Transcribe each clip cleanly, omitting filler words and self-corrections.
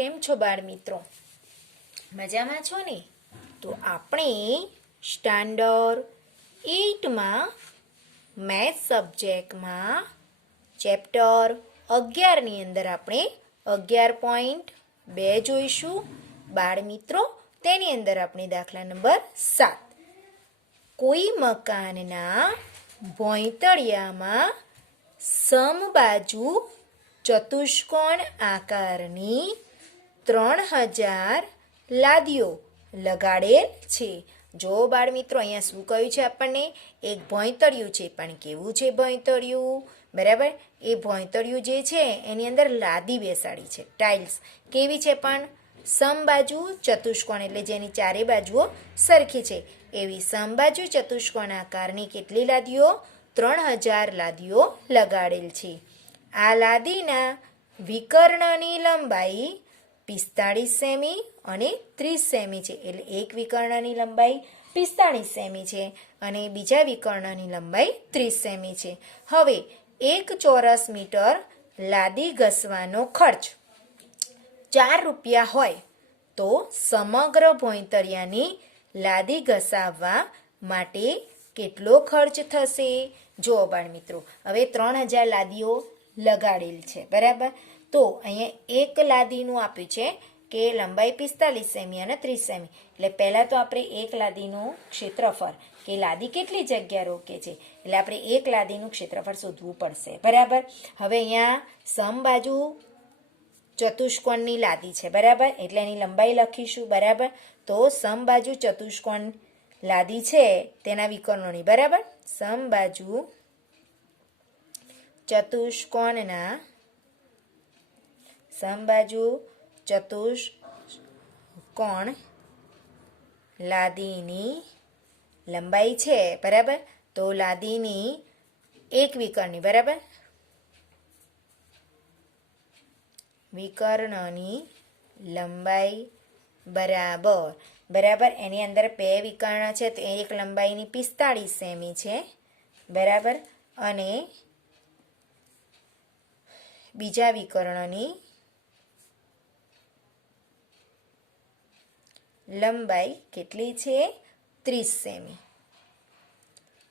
કેમ છો બાળ મિત્રો? મજામાં છો ને? તો આપણે સ્ટાન્ડર્ડ 8માં મેથ્સ સબ્જેક્ટમાં ચેપ્ટર 11ની અંદર આપણે 11.2 જોઈશું. બાળ મિત્રો, તેની અંદર આપણે દાખલા નંબર 7, કોઈ મકાનના ભોંયતળિયામાં સમબાજુ ચતુષ્કોણ આકારની 3000 લાદીઓ લગાડેલ છે. જો બાળ મિત્રો, અહીંયા શું કહ્યું છે આપણને? એક ભોંયતળિયું છે, પણ કેવું છે ભોંયતળિયું? બરાબર, એ ભોંયતળિયું જે છે એની અંદર લાદી બેસાડી છે, ટાઇલ્સ. કેવી છે? પણ સમબાજુ ચતુષ્કોણ, એટલે જેની ચારે બાજુઓ સરખી છે એવી સમબાજુ ચતુષ્કોણ આકારની કેટલી લાદીઓ? 3000 લાદીઓ લગાડેલ છે. આ લાદીના વિકર્ણની લંબાઈ 45 સેમી અને 30 સેમી છે. એટલે એક વિકર્ણની લંબાઈ 45 સેમી છે અને બીજા વિકર્ણની લંબાઈ 30 સેમી છે. હવે 1 ચોરસ મીટર લાદી ઘસવાનો ખર્ચ 4 રૂપિયા હોય તો સમગ્ર ભોંયતળિયાની લાદી ઘસાવવા માટે કેટલો ખર્ચ થશે? જો બાળ મિત્રો, હવે 3000 લાદીઓ લગાડેલ છે, બરાબર. તો અહીંયા એક લાદીનું આપ્યું છે કે લંબાઈ 45 સેમી અને 30 સેમી. એટલે પહેલાં તો આપણે એક લાદીનું ક્ષેત્રફળ, કે લાદી કેટલી જગ્યા રોકે છે, એટલે આપણે એક લાદીનું ક્ષેત્રફળ શોધવું પડશે, બરાબર. હવે અહીંયા સમબાજુ ચતુષ્કોણની લાદી છે, બરાબર, એટલે એની લંબાઈ લખીશું, બરાબર. તો સમબાજુ ચતુષ્કોણ લાદી છે તેના વિકર્ણોની, બરાબર. સમબાજુ ચતુષ્કોણ લાદીની લંબાઈ છે, બરાબર. તો લાદીની એક વિકર્ણની, બરાબર, વિકર્ણની લંબાઈ બરાબર. એની અંદર બે વિકર્ણ છે તો એક લંબાઈની 45 સેમી છે, બરાબર, અને બીજા વિકર્ણની લંબાઈ કેટલી છે? 30 સેમી,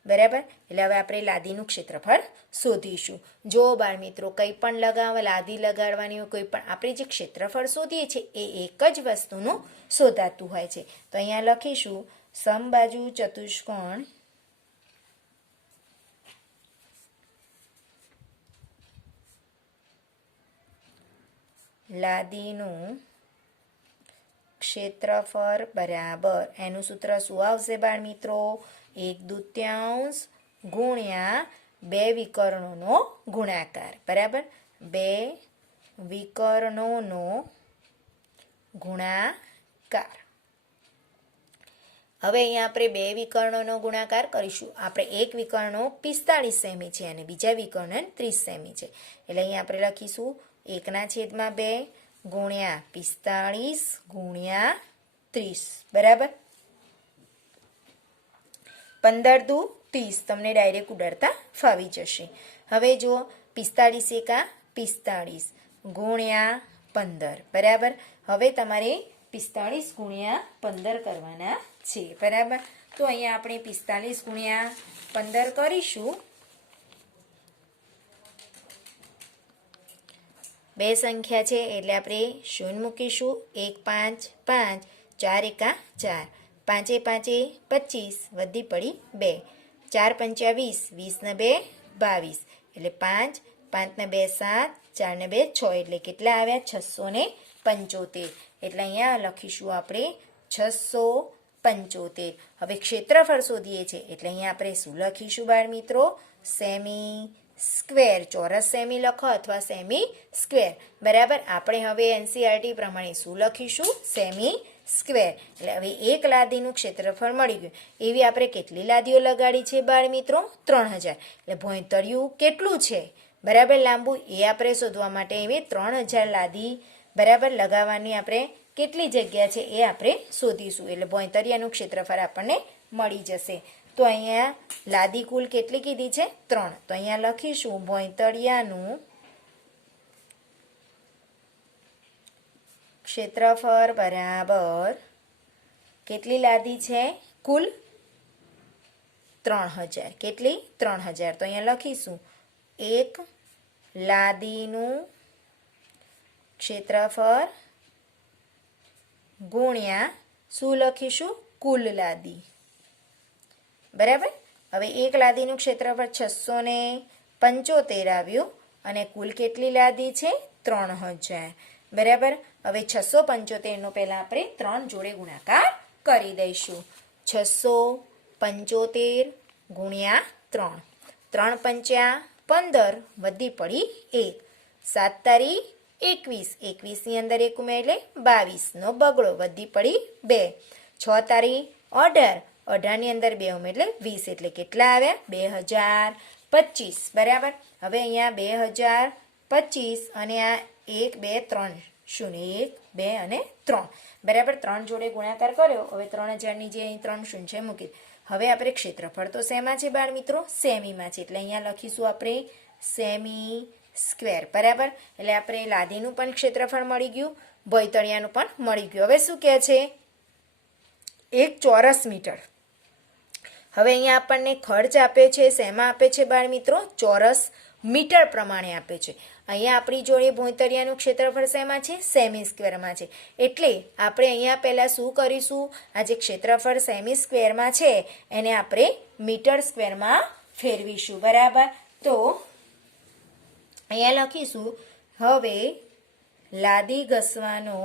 બરાબર. એટલે હવે આપણે લાદીનું ક્ષેત્રફળ શોધીશું. જો બાળ મિત્રો, કંઈ પણ લાદી લગાડવાની હોય, કોઈ પણ આપણે જે ક્ષેત્રફળ શોધીએ છીએ એ એક જ વસ્તુનું શોધાતું હોય છે. તો અહીંયા લખીશું સમબાજુ ચતુષ્કોણ લાદીનું ક્ષેત્રફળ બરાબર, એનું સૂત્ર શું આવશે બાળ મિત્રો? 1/2 ગુણ્યા 2 વિકર્ણોનો ગુણાકાર, બરાબર. 2 વિકર્ણોનો ગુણાકાર. હવે અહીંયા આપણે 2 વિકર્ણોનો ગુણાકાર કરીશું. આપણે એક વિકર્ણો 45 સેમી છે અને બીજા વિકર્ણ 30 સેમી છે. એટલે અહીંયા આપણે લખીશું 1/2 ગુણ્યા 45 ગુણ્યા 30, બરાબર. 15 દુ 30, તમને ડાયરેક્ટ ઉડાડતા ફાવી જશે. હવે જુઓ, 45 એકા 45 ગુણ્યા 15, બરાબર. હવે તમારે 45 ગુણ્યા 15 કરવાના છે, બરાબર. તો અહીંયા આપણે 45 ગુણ્યા 15 કરીશું. બે સંખ્યા છે એટલે આપણે 0 મૂકીશું. 1 5 5, 4 એકા 4, 5 5 25, વધી પડી 2, 4 5 20, 20 ને 2 22, એટલે 5, 5 ને 2 7, 4 ને 2 6, એટલે કેટલા આવ્યા? 675. એટલે અહીંયા લખીશું આપણે 675. હવે ક્ષેત્રફળ શોધીએ છીએ એટલે અહીંયા આપણે શું લખીશું બાળ મિત્રો? Semi square. ચોરસ સેમી લખો અથવા સેમી સ્ક્વેર, બરાબર. આપણે હવે એનસીઈઆરટી પ્રમાણે શું લખીશું? Semi square. એટલે હવે એક લાદીનું ક્ષેત્રફળ મળી ગયું. એવી આપણે કેટલી લાદીઓ લગાડી છે બાળ મિત્રો? 3000. એટલે ભોંયતળિયું કેટલું છે, બરાબર, લાંબુ, એ આપણે શોધવા માટે એવી 3000 લાદી, બરાબર, લગાવવાની આપણે કેટલી જગ્યા છે એ આપણે શોધીશું. એટલે ભોંયતળિયાનું ક્ષેત્રફળ આપણને મળી જશે. તો અહીંયા લાદી કુલ કેટલી કીધી છે? 3. તો અહીંયા લખીશું ભોંયતળિયાનું ક્ષેત્રફળ બરાબર કેટલી લાદી છે? કુલ 3000. કેટલી? 3000. તો અહીંયા લખીશું એક લાદીનું ક્ષેત્રફળ ગુણ્યા શું લખીશું? કુલ લાદી. બરાબર. હવે એક લાદીનું ક્ષેત્રફળ 675 આવ્યું અને કુલ કેટલી લાદી છે? 3000. બરાબર. હવે 675 પહેલાં આપણે 3 જોડે ગુણાકાર કરી દઈશું. 675 ગુણ્યા 3. 3 પંચા 15 વધી પડી 1. 7 તારી 21. 21ની અંદર 1 ઉમેરી એટલે 22 નો બગડો વધી પડી 2. 6 તારી 18. 18ની અંદર 2 ઉમેરી એટલે 20. એટલે કેટલા આવ્યા? 2025. બરાબર. હવે અહીંયા 2025 અને આ 1 2 3 શૂન્ય 1 2 અને 3. બરાબર. 3 જોડે ગુણાકાર કર્યો. હવે 3000ની જે અહીં 3 શૂન્ય છે મૂકી. હવે આપણે ક્ષેત્રફળ તો શેમાં છે બાળ મિત્રો? સેમીમાં છે. એટલે અહીંયા લખીશું આપણે સેમી સ્ક્વેર. બરાબર. એટલે આપણે લાદીનું પણ ક્ષેત્રફળ મળી ગયું, ભોંયતળિયાનું પણ મળી ગયું. હવે શું કહે છે? 1 ચોરસ મીટર. હવે અહીંયા આપણને ખર્ચ આપે છે. શેમાં આપે છે બાળ મિત્રો? ચોરસ મીટર પ્રમાણે આપે છે. અહીંયા આપણી જોડે ભોંયતળિયાનું ક્ષેત્રફળ શેમાં છે? સેમી સ્ક્વેરમાં છે. એટલે આપણે અહીંયા પહેલાં શું કરીશું? આ જે ક્ષેત્રફળ સેમી સ્ક્વેરમાં છે એને આપણે મીટર સ્ક્વેરમાં ફેરવીશું. બરાબર. તો અહીંયા લખીશું હવે લાદી ઘસવાનો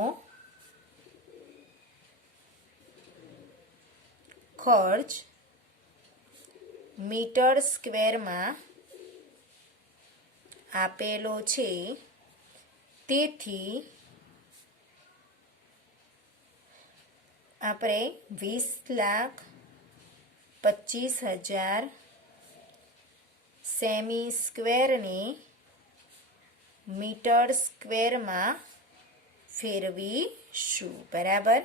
ખર્ચ મીટર સ્ક્વેરમાં આપેલો છે, તેથી આપણે 20,25,000 સેમી સ્ક્વેરને મીટર સ્ક્વેરમાં ફેરવીશું. બરાબર.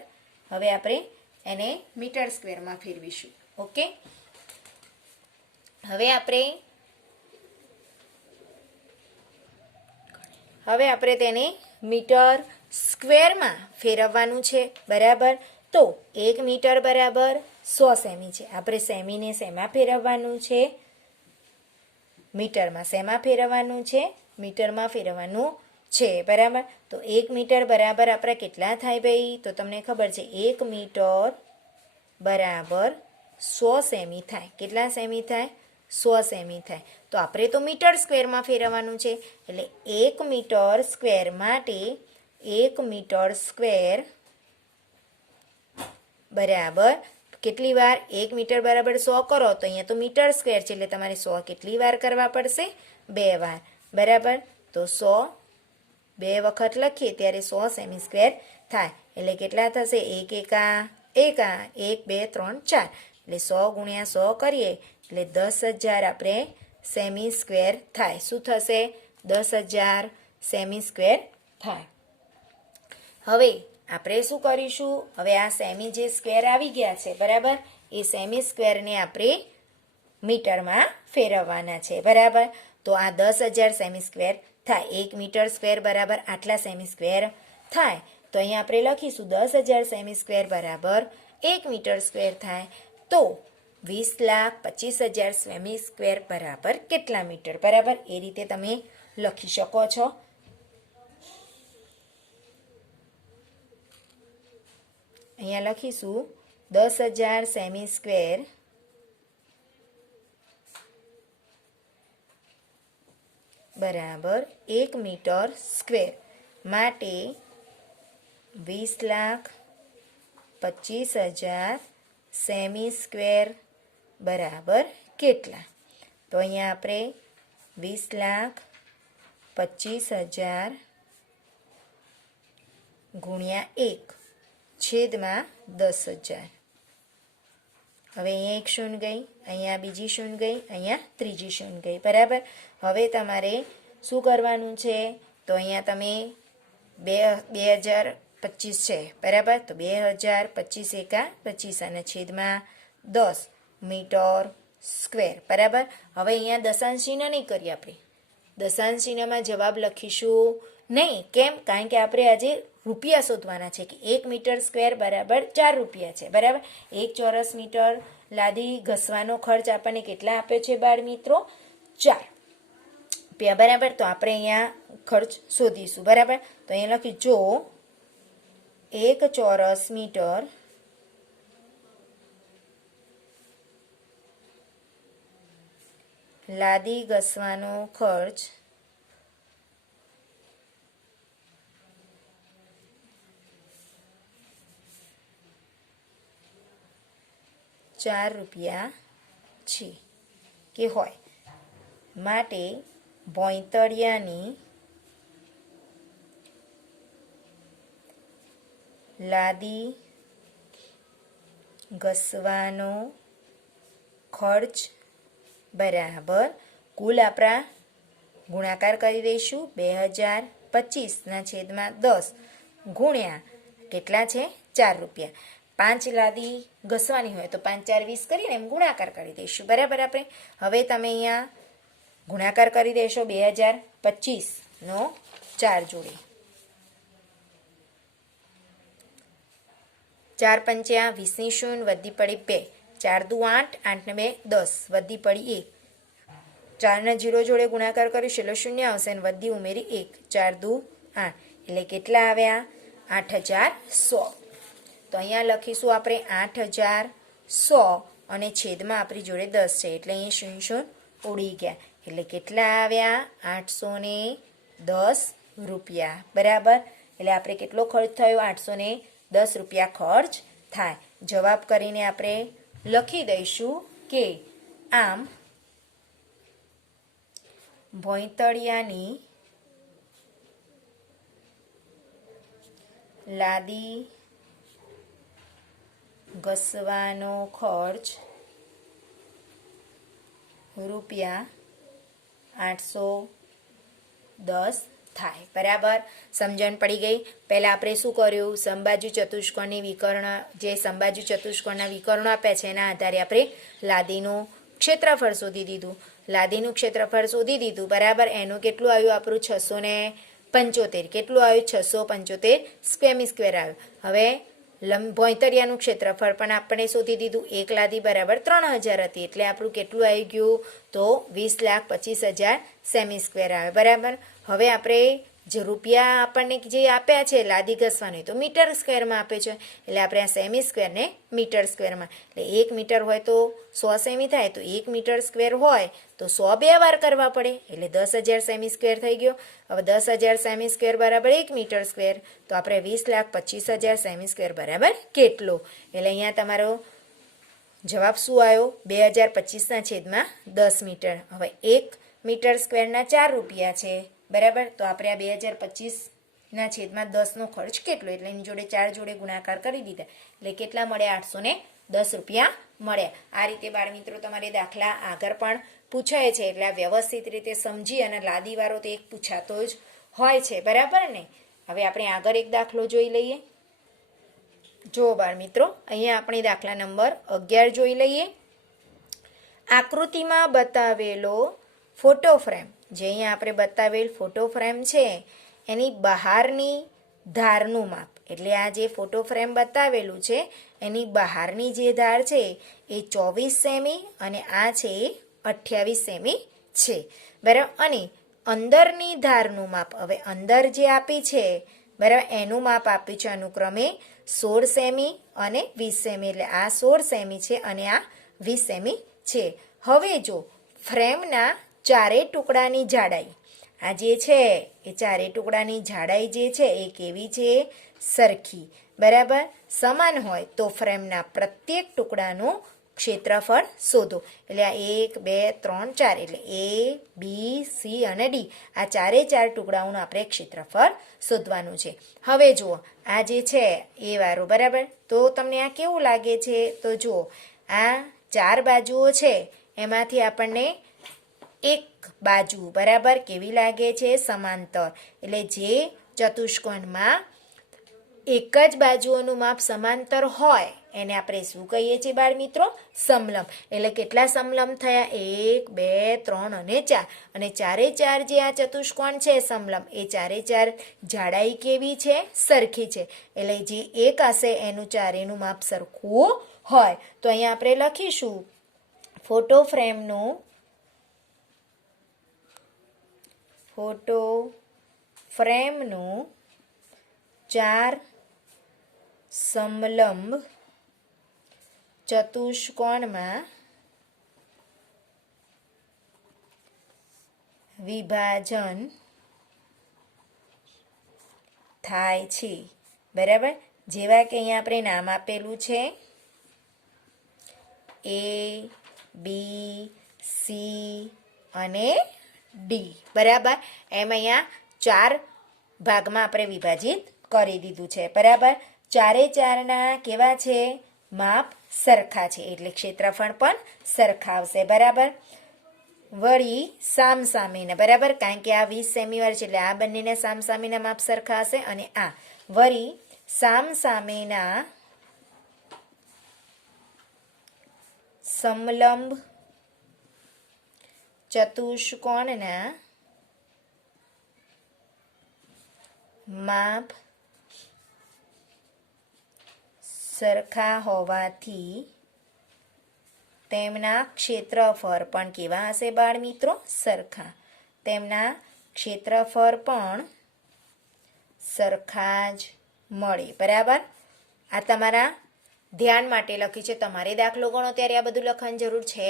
હવે આપણે એને મીટર સ્ક્વેરમાં ફેરવીશું. ઓકે. હવે આપણે તેને મીટર સ્ક્વેરમાં ફેરવવાનું છે. બરાબર. તો 1 મીટર બરાબર 100 સેમી છે. આપણે સેમીને શેમાં ફેરવવાનું છે? મીટરમાં. શેમાં ફેરવવાનું છે? મીટરમાં ફેરવવાનું છે. બરાબર. તો 1 મીટર બરાબર આપણે કેટલા થાય ભાઈ? તો તમને ખબર છે 1 મીટર બરાબર 100 સેમી થાય. કેટલા સેમી થાય? 100 સેમી થાય. તો આપણે તો મીટર સ્ક્વેરમાં ફેરવવાનું છે. એટલે 1 મીટર સ્ક્વેર માટે 1 મીટર સ્ક્વેર બરાબર કેટલી વાર? 1 મીટર બરાબર 100 કરો તો અહીંયા તો મીટર સ્ક્વેર છે એટલે તમારે 100 કેટલી વાર કરવા પડશે? 2 વાર. બરાબર. તો 100 2 વખત લખીએ ત્યારે 100 સેમી સ્ક્વેર થાય. એટલે કેટલા થશે? 1 એકા 1 1 2 3 4. એટલે 100 ગુણ્યા 100 કરીએ એટલે 10,000 આપણે સેમી સ્ક્વેર થાય. શું થશે? 10,000 સેમી સ્ક્વેર થાય. હવે આપણે શું કરીશું? હવે આ સેમી જે સ્ક્વેર આવી ગયા છે બરાબર, એ સેમી સ્ક્વેરને આપણે મીટરમાં ફેરવવાના છે. બરાબર. તો આ 10,000 સેમી સ્ક્વેર થાય. 1 મીટર સ્ક્વેર બરાબર આટલા સેમી સ્ક્વેર થાય. તો અહીંયા આપણે લખીશું 10,000 સેમી સ્ક્વેર બરાબર 1 મીટર સ્ક્વેર થાય. તો 20,25,000 સેમી સ્ક્વેર બરાબર કેટલા મીટર? બરાબર. એ રીતે તમે લખી શકો છો. અહીંયા લખીશું 10,000 સેમી સ્ક્વેર બરાબર 1 મીટર સ્ક્વેર માટે 20,25,000 સેમી સ્ક્વેર બરાબર કેટલા? તો અહીંયા આપણે 20,25,000 ગુણ્યા 1 છેદમાં 10,000. હવે અહીંયા એક શૂન્ય ગઈ, અહીંયા બીજી શૂન્ય ગઈ, અહીંયા ત્રીજી શૂન્ય ગઈ. બરાબર. હવે તમારે શું કરવાનું છે? તો અહીંયા તમે 2025 છે. બરાબર. તો 2025 એકા 25 અને છેદમાં 10 મીટર સ્ક્વેર. બરાબર. હવે અહીંયા દશાંશ ચિહ્ન નહીં કરીએ આપણે. દશાંશ ચિહ્નમાં જવાબ લખીશું નહીં. કેમ? કારણ કે આપણે આજે રૂપિયા શોધવાના છે કે 1 મીટર સ્ક્વેર બરાબર 4 રૂપિયા છે. બરાબર, 1 ચોરસ મીટર લાદી ઘસવાનો ખર્ચ આપણને કેટલા આપ્યો છે બાળ મિત્રો? 4 રૂપિયા. બરાબર, તો આપણે અહીંયા ખર્ચ શોધીશું. બરાબર, તો અહીંયા લખ્યું જો 1 ચોરસ મીટર લાદી ઘસવાનો ખર્ચ 4 રૂપિયા છે કે હોય માટે ભોંયતળિયાની લાદી ઘસવાનો ખર્ચ બરાબર કુલ આપણા ગુણાકાર કરી દઈશું 2025/10 ગુણ્યા કેટલા છે? 4 રૂપિયા. 5 લાદી ઘસવાની હોય તો 5 4 20 કરીને એમ ગુણાકાર કરી દઈશું. બરાબર, આપણે હવે તમે અહીંયા ગુણાકાર કરી દેશો 2025નો 4 જોડે. 4 પંચ્યા 20 શૂન્ય વધી પડી 2, 4 દુ 8, 8 ને 2 10 વધી પડી 1. 4 ના 0 જોડે ગુણાકાર કરીશું એટલે શૂન્ય આવશે અને વધી ઉમેરી 1, 4 દુ 8 એટલે કેટલા આવ્યા? 8100. તો અહીંયા લખીશું આપણે 8100 અને છેદમાં આપણી જોડે 10 છે એટલે અહીં શૂન્ય શૂન્ય ઉડી ગયા એટલે કેટલા આવ્યા? 810 રૂપિયા. બરાબર, એટલે આપણે કેટલો ખર્ચ થયો? 810 રૂપિયા ખર્ચ થાય. જવાબ કરીને આપણે લખી દઈશું કે આમ ભોંયતળિયાની લાદી ઘસવાનો ખર્ચ રૂપિયા 810 થાય. બરાબર, સમજણ પડી ગઈ? પહેલાં આપણે શું કર્યું? સમબાજુ ચતુષ્કોણની વિકર્ણ, જે સમબાજુ ચતુષ્કોણના વિકર્ણો આપ્યા છે એના આધારે આપણે લાદીનું ક્ષેત્રફળ શોધી દીધું. લાદીનું ક્ષેત્રફળ શોધી દીધું. બરાબર, એનું કેટલું આવ્યું આપણું? 675. કેટલું આવ્યું? 675 સ્ક્વેર સ્ક્વેર આવ્યું. હવે ભોંયતળિયાનું ક્ષેત્રફળ પણ આપણે શોધી દીધું. 1 લાદી બરાબર 3000 હતી એટલે આપણું કેટલું આવી ગયું? તો 20,25,000 સેમી સ્ક્વેર આવે. બરાબર, હવે આપણે જે રૂપિયા આપણને જે આપ્યા છે લાદી ઘસવાની તો મીટર સ્ક્વેરમાં આપે છે એટલે આપણે આ સેમી સ્ક્વેરને મીટર સ્ક્વેરમાં, એટલે 1 મીટર હોય તો 100 સેમી થાય તો 1 મીટર સ્ક્વેર હોય તો 100 2 વાર કરવા પડે એટલે 10,000 સેમી સ્ક્વેર થઈ ગયો. હવે 10,000 સેમી સ્ક્વેર બરાબર 1 મીટર સ્ક્વેર તો આપણે 20,25,000 સેમી સ્ક્વેર બરાબર કેટલો? એટલે અહીંયા તમારો જવાબ શું આવ્યો? 2025ના છેદમાં 10 મીટર. હવે 1 મીટર સ્ક્વેરના 4 રૂપિયા છે. બરાબર, તો આપણે આ 2025ના છેદમાં 10નો ખર્ચ કેટલો? એટલે એની જોડે 4 જોડે ગુણાકાર કરી દીધા એટલે કેટલા મળ્યા? 810 રૂપિયા મળ્યા. આ રીતે બાળ મિત્રો તમારે દાખલા આગળ પણ પૂછાય છે એટલે આ વ્યવસ્થિત રીતે સમજી અને લાદીવાળો તો એક પૂછાતો જ હોય છે. બરાબર ને? હવે આપણે આગળ એક દાખલો જોઈ લઈએ. જો બાળ મિત્રો, અહીંયા આપણે દાખલા નંબર 11 જોઈ લઈએ. આકૃતિમાં બતાવેલો ફોટો ફ્રેમ, જે અહીંયા આપણે બતાવેલ ફોટો ફ્રેમ છે એની બહારની ધારનું માપ, એટલે આ જે ફોટો ફ્રેમ બતાવેલું છે એની બહારની જે ધાર છે એ 24 સેમી અને આ છે 28 સેમી છે. બરાબર, અને અંદરની ધારનું માપ, હવે અંદર જે આપી છે બરાબર એનું માપ આપ્યું છે અનુક્રમે 16 સેમી અને 20 સેમી, એટલે આ 16 સેમી છે અને આ 20 સેમી છે. હવે જો ફ્રેમના ચારે ટુકડાની જાડાઈ, આ જે છે એ ચારે ટુકડાની જાડાઈ જે છે એ કેવી છે? સરખી. બરાબર, સમાન હોય તો ફ્રેમના પ્રત્યેક ટુકડાનું ક્ષેત્રફળ શોધો. એટલે આ 1 2 3 4 એટલે A B C અને D આ ચારે ચાર ટુકડાઓનું આપણે ક્ષેત્રફળ શોધવાનું છે. હવે જુઓ આ જે છે એ વાળો બરાબર, તો તમને આ કેવું લાગે છે? તો જુઓ આ 4 બાજુઓ છે એમાંથી આપણને એક બાજુ બરાબર કેવી લાગે છે? સમાંતર. એટલે જે ચતુષ્કોણમાં એક જ બાજુઓનું માપ સમાંતર હોય એને આપણે શું કહીએ છીએ બાળ મિત્રો? સમલંબ. એટલે કેટલા સમલંબ થયા? 1 2 3 અને 4. અને ચારે ચાર જે આ ચતુષ્કોણ છે સમલંબ, એ ચારે ચાર જાડાઈ કેવી છે? સરખી છે. એટલે જે એક હશે એનું ચારેયનું માપ સરખું હોય. તો અહીંયા આપણે લખીશું ફોટો ફ્રેમનું 4 સમલંબ ચતુષ્કોણમાં વિભાજન થાય છે. બરાબર? જેવા કે અહીંયા આપણે નામ આપેલું છે A, B, C અને D. બરાબર? એમ અહીંયા 4 ભાગમાં આપણે વિભાજિત કરી દીધું છે. બરાબર? ચારે ચારના કેવા છે? માપ સરખા છે. એટલે ક્ષેત્રફળ પણ સરખા આવશે. બરાબર? વળી સામસામેના. બરાબર? કારણ કે આ 20 સેમી છે એટલે આ બંનેના સામસામેના માપ સરખા હશે. અને આ વળી સામસામેના સમલંબ ચતુષ્કોણના માપ સરખા હોવાથી તેમના ક્ષેત્રફળ પણ કેવા હશે બાળ મિત્રો? સરખા. તેમના ક્ષેત્રફળ પણ સરખા જ મળે. બરાબર? આ તમારા ધ્યાન માટે લખ્યું છે. તમારે દાખલો ગણો ત્યારે આ બધું લખવાની જરૂર છે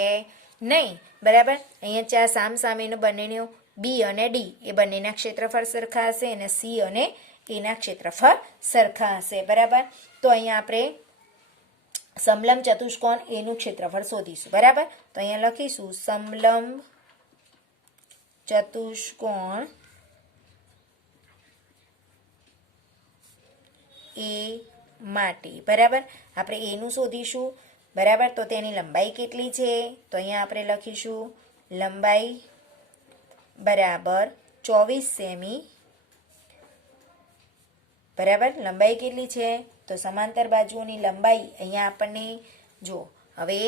નહીં. બરાબર? અહીંયા ચાર સામસામેનું બંનેનું બી અને ડી એ બંનેના ક્ષેત્રફળ સરખા હશે અને સી અને એના ક્ષેત્રફળ સરખા હશે. બરાબર? તો અહીંયા આપણે સમલંબ ચતુષ્કોણ એનું ક્ષેત્રફળ શોધીશું. બરાબર? તો અહીંયા લખીશું સમલંબ ચતુષ્કોણ એ માટે. બરાબર? આપણે એનું શોધીશું. બરાબર? તો તેની લંબાઈ કેટલી છે? તો અહીંયા આપણે લખીશું લંબાઈ બરાબર 24 સેમી. બરાબર? લંબાઈ કેટલી છે? તો સમાંતર બાજુઓની લંબાઈ અહીંયા આપણને જો હવે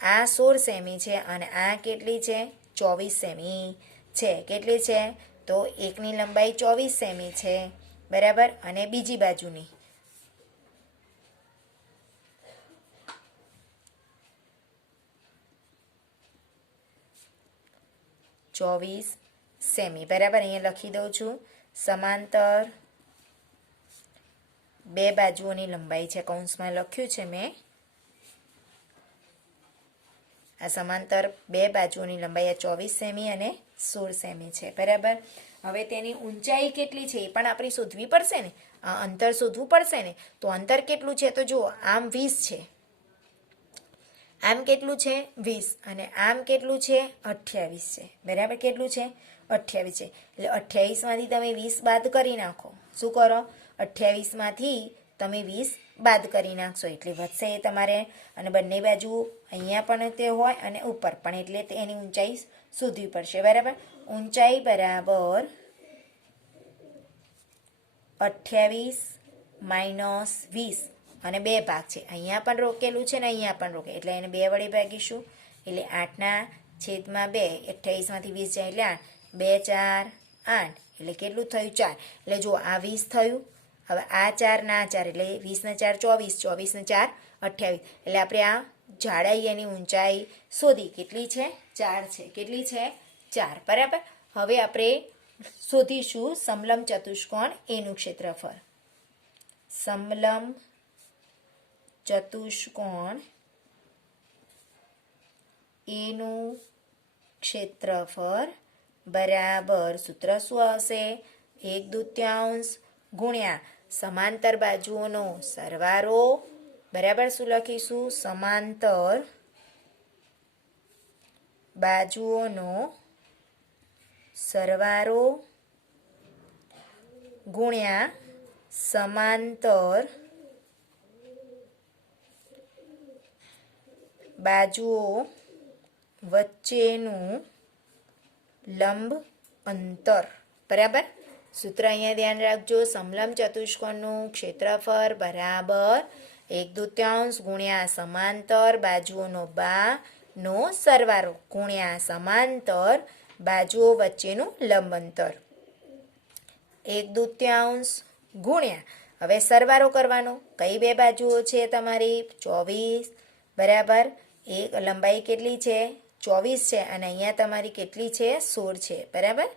આ 16 સેમી છે અને આ કેટલી છે? 24 સેમી છે. કેટલી છે? તો એકની લંબાઈ 24 સેમી છે. બરાબર? અને બીજી બાજુની 24 સેમી. બરાબર? અહીંયા લખી દઉં છું સમાંતર બે બાજુઓની લંબાઈ છે. કૌંસમાં લખ્યું છે મેં. આ સમાંતર બે બાજુઓની લંબાઈ આ 24 સેમી અને 16 સેમી છે. બરાબર? હવે તેની ઊંચાઈ કેટલી છે એ પણ આપણે શોધવી પડશે ને. આ અંતર શોધવું પડશે ને. તો અંતર કેટલું છે? તો જુઓ આમ 20 છે, આમ કેટલું છે? 20. અને આમ કેટલું છે? 28 છે. બરાબર? કેટલું છે? 28 છે. એટલે 28માંથી તમે 20 બાદ કરી નાખો. શું કરો? 28માંથી તમે 20 બાદ કરી નાખશો એટલે વધશે એ તમારે. અને બંને બાજુ અહીંયા પણ તે હોય અને ઉપર પણ, એટલે એની ઊંચાઈ શોધવી પડશે. બરાબર? ઊંચાઈ બરાબર 28 માઇનસ 20 અને 2 ભાગ છે. અહીંયા પણ રોકેલું છે ને અહીંયા પણ રોકે એટલે એને 2 વડે ભાગીશું. એટલે 8/2. 28માંથી 20 જાય એટલે 8. 2 4 8. એટલે કેટલું થયું? 4. એટલે જો આ 20 થયું. હવે આ 4 ના 4 એટલે 20 ને 4 24, 24 ને 4 28. એટલે આપણે આ જાડાઈ એની ઊંચાઈ શોધી. કેટલી છે? 4 છે. કેટલી છે? 4. બરાબર? હવે આપણે શોધીશું સમલંબ ચતુષ્કોણ એનું ક્ષેત્રફળ. સમલંબ ચતુષ્કોણ એનું ક્ષેત્રફળ બરાબર સૂત્ર શું આવશે? 1/2 ગુણ્યા સમાંતર બાજુઓનો સરવાળો. બરાબર? શું લખીશું? સમાંતર બાજુઓનો સરવાળો ગુણ્યા સમાંતર બાજુઓ વચ્ચેનું લંબ અંતર. બરાબર? સૂત્ર અહીંયા ધ્યાન રાખજો. સમલંબ ચતુષ્કોણનું ક્ષેત્રફળ બરાબર 1/2 ગુણ્યા સમાંતર બાજુઓનો બાનો સરવાળો ગુણ્યા સમાંતર બાજુઓ વચ્ચેનું લંબ અંતર. 1/2 ગુણ્યા, હવે સરવાળો કરવાનો. કઈ બે બાજુઓ છે તમારી? 24 બરાબર. એક લંબાઈ કેટલી છે? 24 છે અને અહીંયા તમારી કેટલી છે? 16 છે બરાબર.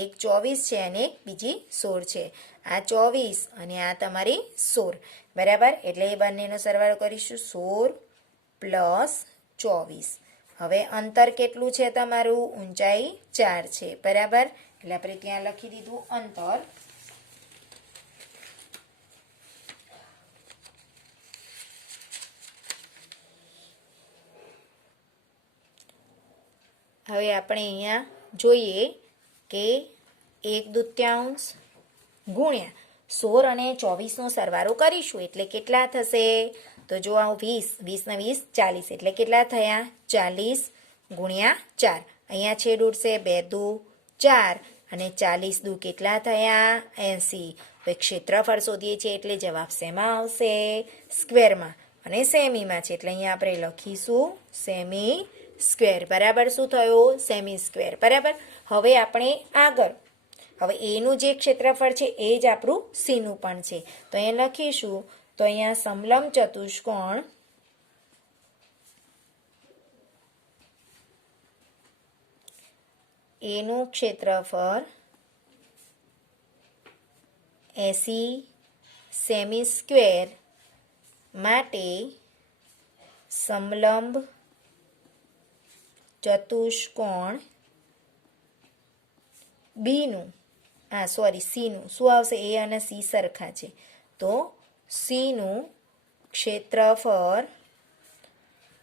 એક 24 છે અને એક બીજી 16 છે. આ 24 અને આ તમારી 16 બરાબર. એટલે એ બંનેનો સરવાળો કરીશું. 16 પ્લસ 24. હવે અંતર કેટલું છે તમારું? ઊંચાઈ 4 છે બરાબર. એટલે આપણે ત્યાં લખી દીધું અંતર. હવે આપણે અહીંયા જોઈએ કે 1/2 ગુણ્યા 16 અને 24નો સરવાળો કરીશું એટલે કેટલા થશે? તો જો આ 20 ને 20 40 એટલે કેટલા થયા? 40 ગુણ્યા 4. અહીંયા છેદ ઉડશે. 2 4 અને 40 કેટલા થયા? 80. હવે ક્ષેત્રફળ શોધીએ છીએ એટલે જવાબ શેમાં આવશે? સ્ક્વેરમાં. અને સેમીમાં છે એટલે અહીંયા આપણે લખીશું સેમી સ્ક્વેર બરાબર. શું થયું? સેમી સ્ક્વેર બરાબર. હવે આપણે આગળ, હવે એનું જે ક્ષેત્રફળ છે એ જ આપણું સીનું પણ છે તો અહીંયા લખીશું. તો અહીંયા સમલંબ ચતુષ્કોણ એનું ક્ષેત્રફળ 80 સેમી સ્ક્વેર માટે સમલંબ ચતુષ્કોણ બીનું સીનું શું આવશે? એ અને સી સરખા છે તો સીનું ક્ષેત્રફળ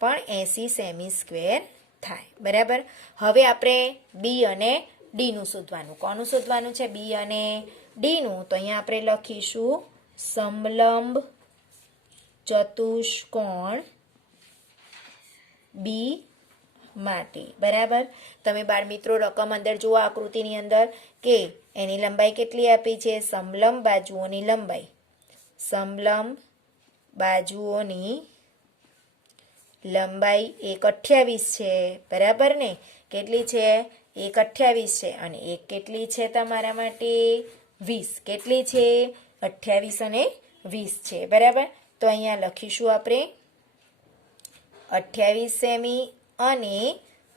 પણ 80 સેમી સ્ક્વેર થાય બરાબર. હવે આપણે બી અને ડીનું શોધવાનું. કોનું શોધવાનું છે? બી અને ડીનું. તો અહીંયા આપણે લખીશું સમલંબ ચતુષ્કોણ બી માટે બરાબર. તમે બાળમિત્રો રકમ અંદર જુઓ આકૃતિની અંદર કે એની લંબાઈ કેટલી આપી છે? સમલંબ બાજુઓની લંબાઈ, સમલંબ બાજુઓની લંબાઈ 1/28 છે બરાબર ને. કેટલી છે? 1/28 છે અને એક કેટલી છે તમારા માટે? 20. કેટલી છે? 28 અને 20 છે બરાબર. તો અહીંયા લખીશું આપણે 28 સેમી અને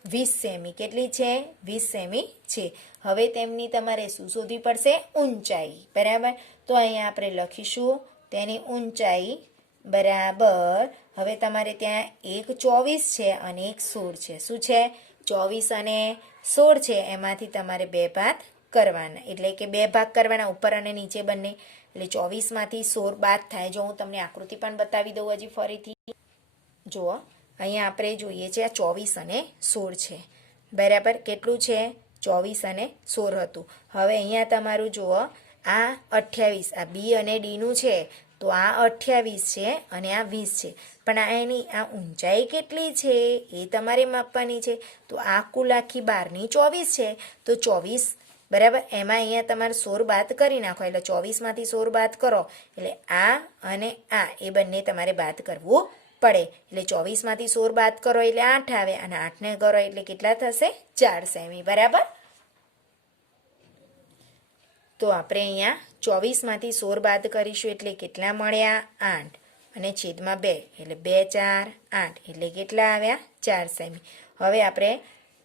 20 સેમી. કેટલી છે? 20 સેમી છે. હવે તેમની તમારે શું શોધવી પડશે? ઊંચાઈ બરાબર. તો અહીંયા આપણે લખીશું તેની ઊંચાઈ બરાબર. હવે તમારે ત્યાં એક 24 છે અને એક 16 છે. શું છે? 24 અને 16 છે એમાંથી તમારે 2 ભાગ કરવાના. એટલે કે 2 ભાગ કરવાના ઉપર અને નીચે બંને. એટલે 24માંથી 16 બાદ થાય. જો હું તમને આકૃતિ પણ બતાવી દઉં હજી ફરીથી. જુઓ અહીંયા આપણે જોઈએ છે આ 24 અને 16 છે બરાબર. કેટલું છે? 24 અને 16 હતું. હવે અહીંયા તમારું જુઓ આ 28 આ બી અને ડીનું છે તો આ 28 છે અને આ 20 છે. પણ આ એની આ ઊંચાઈ કેટલી છે એ તમારે માપવાની છે. તો આ કુલ આખી 12ની 24 છે તો 24 બરાબર. એમાં અહીંયા તમારે 16 બાદ કરી નાખો એટલે 24માંથી 16 બાદ કરો એટલે આ અને આ એ બંને તમારે બાદ કરવું પડે. એટલે 24માંથી 16 બાદ કરો એટલે 8 આવે અને 8ને કરો એટલે કેટલા થશે? 4 સેમી બરાબર. તો આપણે અહીંયા 24માંથી 16 બાદ કરીશું એટલે કેટલા મળ્યા? 8 અને છેદમાં 2 એટલે 2 4 8 એટલે કેટલા આવ્યા? 4 સેમી. હવે આપણે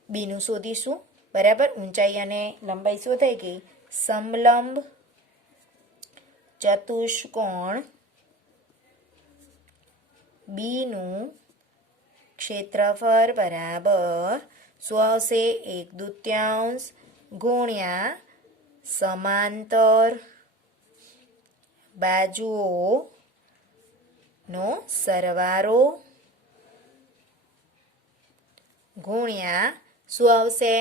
બીનું શોધીશું બરાબર. ઊંચાઈ અને લંબાઈ શું થઈ ગઈ? સમલંબ ચતુષ્કોણ બીનું ક્ષેત્રફળ બરાબર શું આવશે? 1/2 ગુણ્યા સમાંતર બાજુઓનો સરવાળો ગુણ્યા શું આવશે?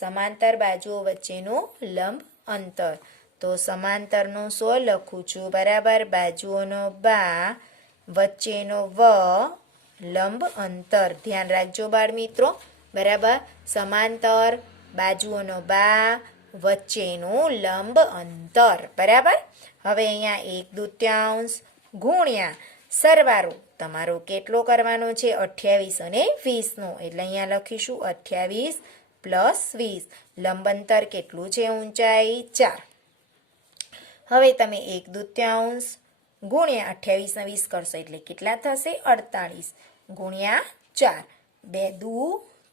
સમાંતર બાજુઓ વચ્ચેનું લંબ અંતર. તો સમાંતરનું 100 લખું છું બરાબર. બાજુઓનો બા વચ્ચેનો વ લંબ અંતર. ધ્યાન રાખજો બાળ મિત્રો બરાબર. સમાંતર બાજુઓનો બા વચ્ચેનું લંબ અંતર બરાબર. હવે અહીંયા 1/2 ગુણ્યા સરવાળો તમારો કેટલો કરવાનો છે 28 અને 20નો એટલે અહીંયા લખીશું 28 પ્લસ 20 લંબ અંતર કેટલું છે ઊંચાઈ 4 હવે તમે 1/2 ગુણ્યા 28 ને 20 કરશો એટલે કેટલા થશે 48 ગુણ્યા 4 2 દુ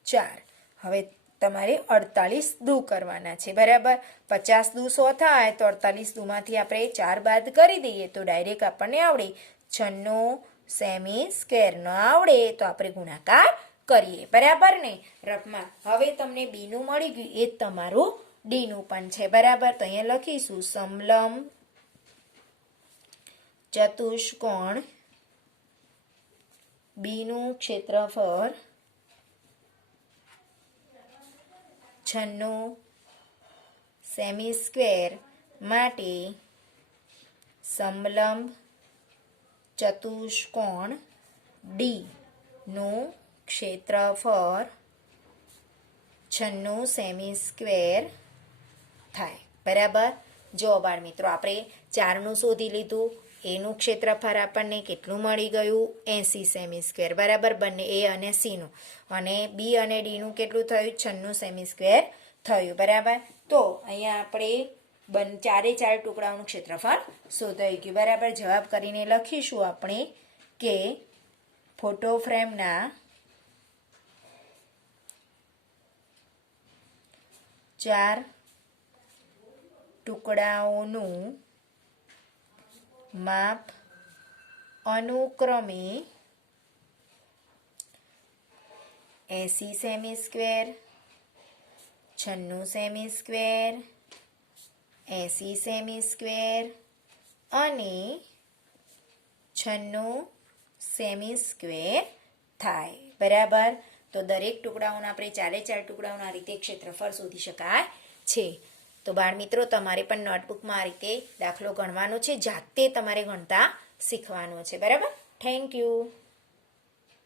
4 હવે તમારે 48 દુ કરવાના છે બરાબર 50 દુ 100 થાય તો 48 દુમાંથી આપણે 4 બાદ કરી દઈએ તો ડાયરેક્ટ આપણને આવડે 96 સેમી સ્ક્વેર ન આવડે તો આપણે ગુણાકાર કરીએ બરાબર ને રફમાં હવે તમને બીનું મળી ગયું એ તમારું ડીનું પણ છે બરાબર તો અહીંયા લખીશું સમલંબ ચતુષ્કોણ બીનું ક્ષેત્રફળ 96 સેમી સ્ક્વેર માટે સમલંબ ચતુષ્કોણ ડી નું ક્ષેત્રફળ 96 સેમી સ્ક્વેર થાય બરાબર જો બાળ મિત્રો આપણે 4નું શોધી લીધું એનું ક્ષેત્રફળ આપણને કેટલું મળી ગયું 80 સેમી સ્ક્વેર બરાબર બંને એ અને સીનું અને બી અને ડીનું કેટલું થયું 96 સેમી સ્ક્વેર થયું બરાબર તો અહીંયા આપણે ચારે ચાર ટુકડાઓનું ક્ષેત્રફળ શોધાઈ ગયું બરાબર જવાબ કરીને લખીશું આપણે કે ફોટો ફ્રેમના 4 ટુકડાઓનું માપ અનુક્રમે 80 semi square 96 semi square 80 semi square અને 96 સેમી સ્ક્વેર થાય બરાબર તો દરેક ટુકડાઓના આપણે ચારે ચાર ટુકડાઓના આ રીતે ક્ષેત્રફળ શોધી શકાય છે તો બાળ મિત્રો તમારે પણ નોટબુકમાં આ રીતે દાખલો ગણવાનો છે જાતે તમારે ગણતા શીખવાનો છે બરાબર થેન્ક યુ